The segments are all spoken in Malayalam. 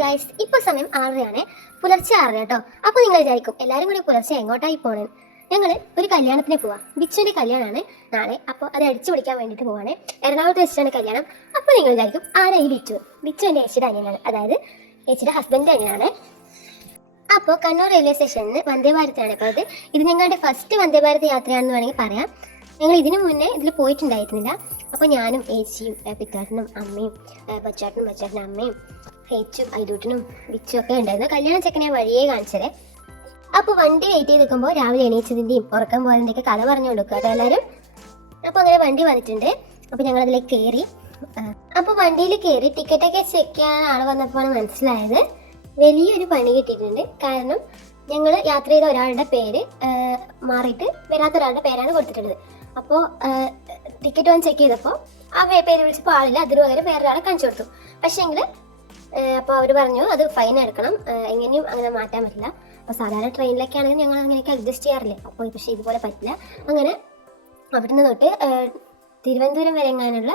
ഗൈസ് ഇപ്പൊ സമയം ആറരയാണ്. പുലർച്ചെ ആറര കേട്ടോ അപ്പോൾ നിങ്ങൾ വിചാരിക്കും എല്ലാവരും കൂടി പുലർച്ചെ എങ്ങോട്ടായി പോണേ? ഞങ്ങൾ ഒരു കല്യാണത്തിന് പോവാം. ബിച്ചുവിന്റെ കല്യാണമാണ് നാളെ. അപ്പോൾ അത് അടിച്ചു പിടിക്കാൻ വേണ്ടിയിട്ട് പോവാണ്. എറണാകുളത്ത് വെച്ചിട്ടാണ് കല്യാണം. അപ്പോൾ നിങ്ങൾ വിചാരിക്കും ആരാ ഈ ബിച്ചു? ബിച്ചു എന്റെ ഏച്ചിയുടെ അനിയനാണ്. അതായത് ഏച്ചിയുടെ ഹസ്ബൻഡ് അനിയനാണ്. അപ്പോൾ കണ്ണൂർ റെയിൽവേ സ്റ്റേഷനിൽ വന്ദേ ഭാരതിലാണ് ഇപ്പോൾ അത് ഇത് ഞങ്ങളുടെ ഫസ്റ്റ് വന്ദേ ഭാരത് യാത്രയാണെന്ന് വേണമെങ്കിൽ പറയാം. ഞങ്ങൾ ഇതിനു മുന്നേ ഇതിൽ പോയിട്ടുണ്ടായിരുന്നില്ല. അപ്പോൾ ഞാനും ഏച്ചിയും പിക്കാട്ടനും അമ്മയും ബച്ചാട്ടനും ബച്ചാട്ടനും അമ്മയും ഏച്ചും ഐദൂട്ടനും വിച്ചും ഒക്കെ ഉണ്ടായിരുന്നു. കല്യാണ ചെക്കനെ വഴിയേ കാണിച്ചത്. അപ്പോൾ വണ്ടി വെയിറ്റ് ചെയ്ത് നിൽക്കുമ്പോൾ രാവിലെ എണീച്ചതിന്റെയും ഉറക്കം പോയതിന്റെ ഒക്കെ കഥ പറഞ്ഞു കൊടുക്കുക കേട്ടോ എല്ലാവരും. അപ്പോൾ അങ്ങനെ വണ്ടി വന്നിട്ടുണ്ട്. അപ്പോൾ ഞങ്ങൾ അതിലേക്ക് കയറി അപ്പോൾ വണ്ടിയിൽ കയറി ടിക്കറ്റൊക്കെ ചെക്ക് ചെയ്യാൻ ആൾ വന്നപ്പോഴാണ് മനസ്സിലായത്. വലിയൊരു പണി കിട്ടിയിട്ടുണ്ട്. കാരണം ഞങ്ങൾ യാത്ര ചെയ്ത ഒരാളുടെ പേര് മാറിയിട്ട് വരാത്ത ഒരാളുടെ പേരാണ് കൊടുത്തിട്ടുള്ളത്. അപ്പോൾ ടിക്കറ്റ് വന്ന് ചെക്ക് ചെയ്തപ്പോൾ ആ പേര് വിളിച്ചപ്പോൾ ആളില്ല. അതിന് പകരം വേറൊരാളെ കാണിച്ചു കൊടുത്തു. പക്ഷേങ്കിൽ അപ്പോൾ അവർ പറഞ്ഞു അത് ഫൈൻ എടുക്കണം. എങ്ങനെയും അങ്ങനെ മാറ്റാൻ പറ്റില്ല. അപ്പോൾ സാധാരണ ട്രെയിനിലൊക്കെ ആണെങ്കിൽ ഞങ്ങൾ അങ്ങനെയൊക്കെ അഡ്ജസ്റ്റ് ചെയ്യാറില്ല? അപ്പോൾ പക്ഷേ ഇതുപോലെ പറ്റില്ല. അങ്ങനെ അവിടുന്ന് തൊട്ട് തിരുവനന്തപുരം വരെ എങ്ങാനുള്ള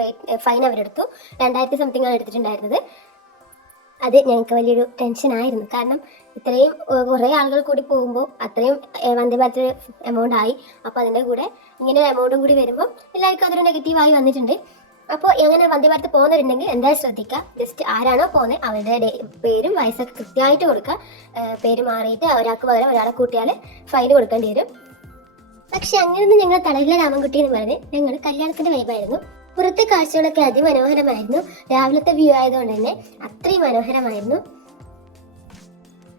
റേറ്റ് ഫൈൻ അവരെടുത്തു. രണ്ടായിരത്തി സംതിങ് ആണ് എടുത്തിട്ടുണ്ടായിരുന്നത്. അത് ഞങ്ങൾക്ക് വലിയൊരു ടെൻഷൻ ആയിരുന്നു. കാരണം ഇത്രയും കുറേ ആളുകൾ കൂടി പോകുമ്പോൾ അത്രയും വന്ദേ ഭാരത് എമൗണ്ട് ആയി. അപ്പോൾ അതിന്റെ കൂടെ ഇങ്ങനെ ഒരു എമൗണ്ടും കൂടി വരുമ്പോൾ എല്ലാവർക്കും അതൊരു നെഗറ്റീവായി വന്നിട്ടുണ്ട്. അപ്പോൾ എങ്ങനെ വന്ദേ ഭാരത് പോകുന്നവരുണ്ടെങ്കിൽ എന്തായാലും ശ്രദ്ധിക്കുക. ജസ്റ്റ് ആരാണോ പോകുന്നത് അവരുടെ പേരും വയസ്സൊക്കെ കൃത്യമായിട്ട് കൊടുക്കുക. പേര് മാറിയിട്ട് ഒരാൾക്ക് പകരം ഒരാളെ കൂട്ടിയാൽ ഫൈൻ കൊടുക്കേണ്ടി വരും. പക്ഷെ അങ്ങനെയൊന്നും ഞങ്ങൾ തടയിലെ രാമൻകുട്ടി എന്ന് പറഞ്ഞ് ഞങ്ങൾ കല്യാണത്തിന്റെ വൈബായിരുന്നു പുറത്തെ കാഴ്ചകളൊക്കെ അതിമനോഹരമായിരുന്നു. രാവിലത്തെ വ്യൂ ആയതുകൊണ്ട് തന്നെ അത്രയും മനോഹരമായിരുന്നു.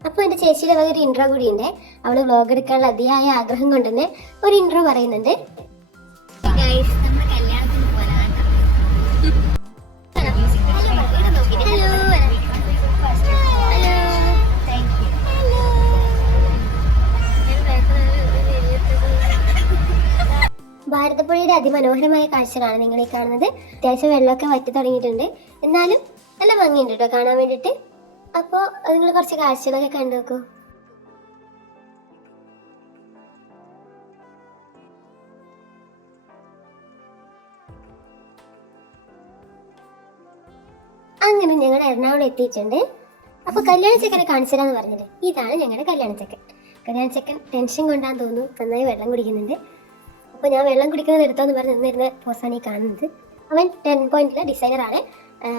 അപ്പോൾ എന്റെ ചേച്ചിയുടെ വക ഒരു ഇൻട്രോ കൂടിയുണ്ട് അവൾ വ്ലോഗ് എടുക്കാനുള്ള അതിയായ ആഗ്രഹം കൊണ്ട് തന്നെ ഒരു ഇൻട്രോ പറയുന്നുണ്ട്. ഭാരതപ്പുഴയുടെ അതിമനോഹരമായ കാഴ്ചകളാണ് നിങ്ങൾ ഈ കാണുന്നത്. അത്യാവശ്യം വെള്ളമൊക്കെ വറ്റി തുടങ്ങിയിട്ടുണ്ട്. എന്നാലും നല്ല ഭംഗിയുണ്ട് കേട്ടോ കാണാൻ വേണ്ടിയിട്ട്. അപ്പോൾ നിങ്ങൾ കുറച്ച് കാഴ്ചകളൊക്കെ കണ്ടു നോക്കൂ. അങ്ങനെ ഞങ്ങൾ എറണാകുളം എത്തിയിട്ടുണ്ട്. അപ്പൊ കല്യാണ ചെക്കനെ കാണിച്ചതാന്ന് പറഞ്ഞില്ലേ? ഇതാണ് ഞങ്ങളുടെ കല്യാണ ചെക്കൻ. കല്യാണ ചെക്കൻ ടെൻഷൻ കൊണ്ടാന്ന് തോന്നുന്നു നന്നായി വെള്ളം കുടിക്കുന്നുണ്ട്. അപ്പോൾ ഞാൻ വെള്ളം കുടിക്കുന്നത് എടുത്തോന്ന് പറഞ്ഞ് നിന്നിരുന്ന പോസാണ് ഈ കാണുന്നത്. അവൻ ടെൻ പോയിന്റിലെ ഡിസൈനറാണ്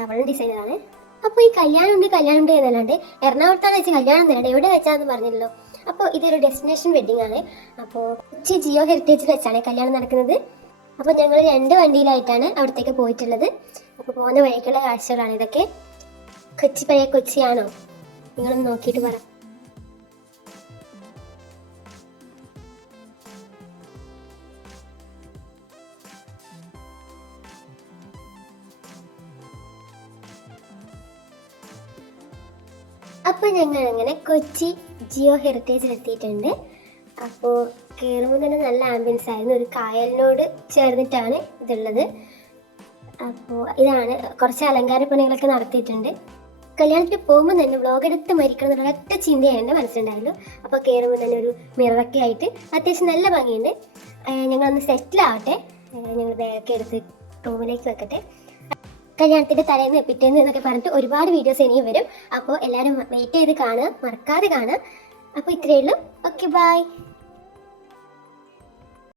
അവളും ഡിസൈനറാണ് അപ്പോൾ ഈ കല്യാണം ഉണ്ട് കല്യാണം ഉണ്ട് എന്നല്ലാണ്ട് എറണാകുളത്താണ് വെച്ച് കല്യാണം തരണ്ട എവിടെ വെച്ചാന്ന് പറഞ്ഞല്ലോ അപ്പോൾ ഇതൊരു ഡെസ്റ്റിനേഷൻ വെഡിങ് ആണ്. അപ്പോൾ കൊച്ചി ജിയോ ഹെറിറ്റേജിൽ വെച്ചാണ് കല്യാണം നടക്കുന്നത്. അപ്പോൾ ഞങ്ങൾ രണ്ട് വണ്ടിയിലായിട്ടാണ് അവിടത്തേക്ക് പോയിട്ടുള്ളത്. അപ്പോൾ പോകുന്ന വഴിക്കുള്ള കാഴ്ചകളാണ് ഇതൊക്കെ. കൊച്ചി പഴയ കൊച്ചിയാണോ? നിങ്ങളൊന്ന് നോക്കിയിട്ട് പറ. അപ്പോൾ ഞങ്ങൾ അങ്ങനെ കൊച്ചി ജിയോ ഹെറിറ്റേജിൽ എത്തിയിട്ടുണ്ട്. അപ്പോൾ കയറുമ്പോൾ തന്നെ നല്ല ആംബിയൻസ് ആയിരുന്നു. ഒരു കായലിനോട് ചേർന്നിട്ടാണ് ഇതുള്ളത്. അപ്പോൾ ഇതാണ് കുറച്ച് അലങ്കാര പണികളൊക്കെ നടത്തിയിട്ടുണ്ട്. കല്യാണത്തിന് പോകുമ്പോൾ തന്നെ വ്ളോഗ് എടുത്ത് മരിക്കണം എന്നുള്ള ഒറ്റ ചിന്തയാണ് എന്റെ മനസ്സിലുണ്ടായിരുന്നു അപ്പോൾ കയറുമ്പോൾ തന്നെ ഒരു മിററൊക്കെ ആയിട്ട് അത്യാവശ്യം നല്ല ഭംഗിയുണ്ട്. ഞങ്ങളൊന്ന് സെറ്റിലാവട്ടെ ഞങ്ങൾ ബാഗൊക്കെ എടുത്ത് റൂമിലേക്ക് വെക്കട്ടെ. കല്യാണത്തിന്റെ തലേന്ന് പിറ്റേന്ന് എന്നൊക്കെ പറഞ്ഞിട്ട് ഒരുപാട് വീഡിയോസ് ഇനിയും വരും. അപ്പോൾ എല്ലാവരും വെയിറ്റ് ചെയ്ത് കാണുക മറക്കാതെ കാണുക. അപ്പോൾ ഇത്രയേ ഉള്ളൂ. Okay bye